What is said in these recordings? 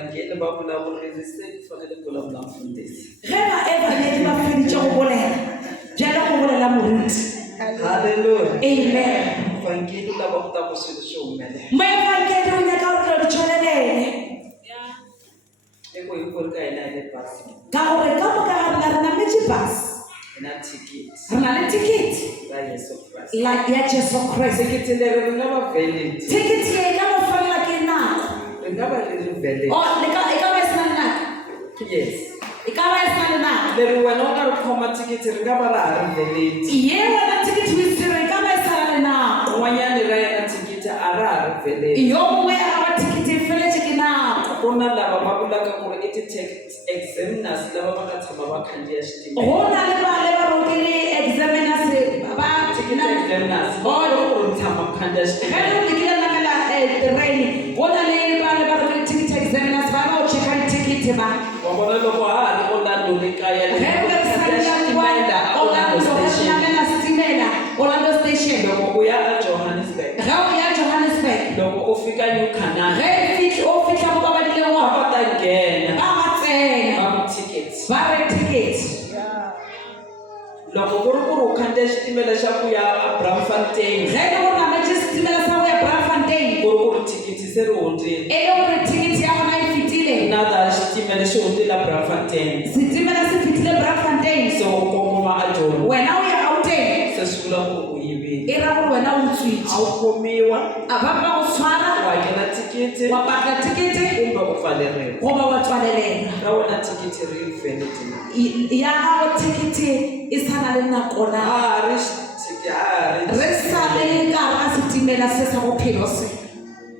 vangeli va vulavurisi se ku fanele ku vulavula mfundhisi. Hallelujah. Amen. Vangeli lava kotaka swilo swi humelela. Eko hi ku ri ka hina hi le basini. Hi na thikithi ra Yesu Kreste. Thikithi leri ri nga va valid. Ri nga va leri valid. Yes. Leri wena u nga ri khoma thikithi ri nga va ra ha ri valid. Un'wanyani ra yena thikithi a ra ha ri valid. Ku na lava va vulaka ku ri i ti-tax examiners lava va nga tshama va khandziya xitimela. Ticket examiners va loko ku ri tshama ku khandziya xitimela. Wa vona loko ha ha ri Orlando le kaya Orlando Station. loko u ya a Johannesburg, loko u fika New Canaan, va ta nghena va ku tickets. Loko ku ri ku ri u khandziya xitimela xa ku ya a Braamfontein, ku ri ku ri thikithi se ri hundzile. Na ta xitimela xi hundzile a Braamfontein, se u kongoma a Joni. Se swi vula ku u yivile. A wu khomiwa, u hakela thikithi kumbe u pfaleriwa. Ra wena thikithi ri valid na. Ha ha ri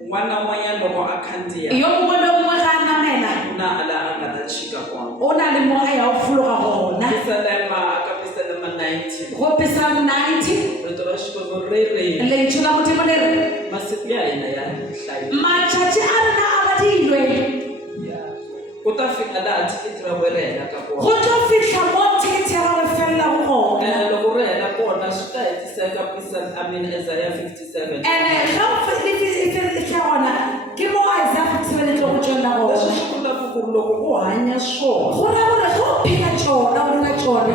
un'wana na un'wanyana loko a khandziya ku na ala a nga ta chika kona. Psalm 90 rito ra Xikwembu ri ri masiku ya hina ya hlayiwa. Ku ta fika laha thikithi ra wena ri helaka kona. Loko ri hela kona swi ta hetiseka Isaiah 57. Leswi swi vulaka ku ri loko u hanya swona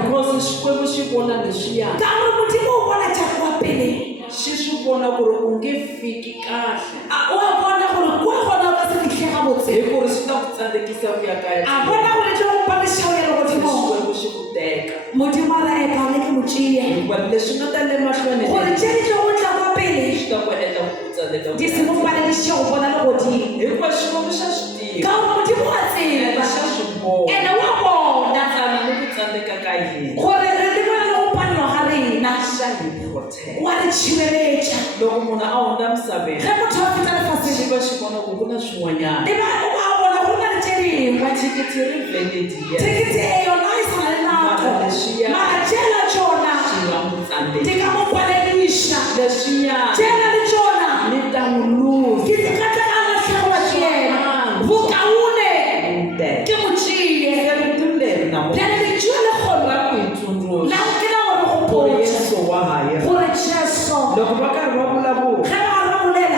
because Xikwembu xi vona leswiya, xi swi vona ku ri u nge fiki kahle hi ku ri swi ta ku tsandzekisa ku ya kaya. Xikwembu xi ku teka hikuva leswi nga ta le mahlweni swi ta ku endla ku tsandzeka hikuva Xikwembu xa swi tiva xa swi vona tsana ni ku tsandzeka ka hina xa hi protect. Loko munhu a hundza misaveni xi va xi vona ku ku na swin'wanyana. Thikithi ri valid mara leswiya xi nga mu tsandzeki leswiya ni ta n'wi luza. Rito leri na ra ku hi tsundzuxa ku ri Yesu wa hanya. Loko va karhi va vulavula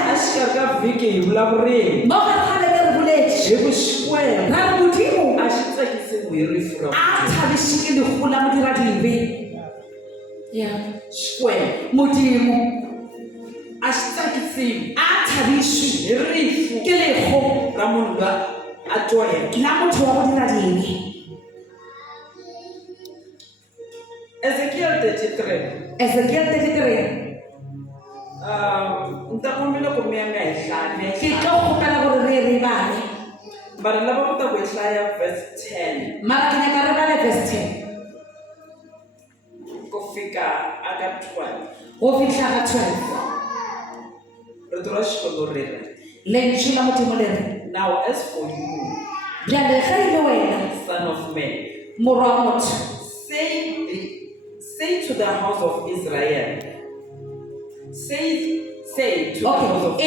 a xikarhi ka vhiki hi vulavurile hi ku Xikwembu a xi tsakisiwi hi rifu ra Xikwembu a xi tsakisiwi hi rifu ra munhu loyi a twaeke. Ezekiel 33. Nta kombela ku mi ya nga hi hlaya mara lava ku ta ku hi hlaya verse 10 ku fika aka 12. Rito ra Xikwembu riri now as for you, son of man, say to the house of Israel, say to the house of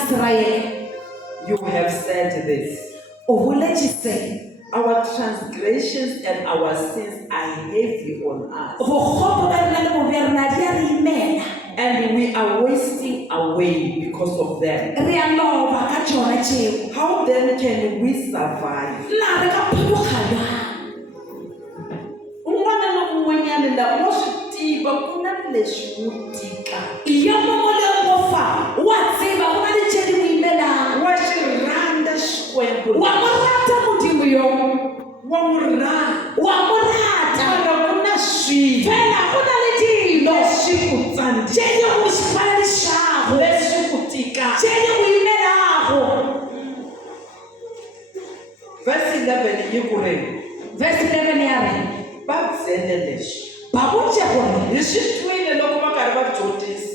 Israel, you have said this, our transgressions and our sins are heavy on us. And we are wasting away because of them. How then can we survive? Verse 11 yikure. Verse 11 yare. Babzele leswi. Babunje gore. Hi swi twile loko va karhi va dyondzisa.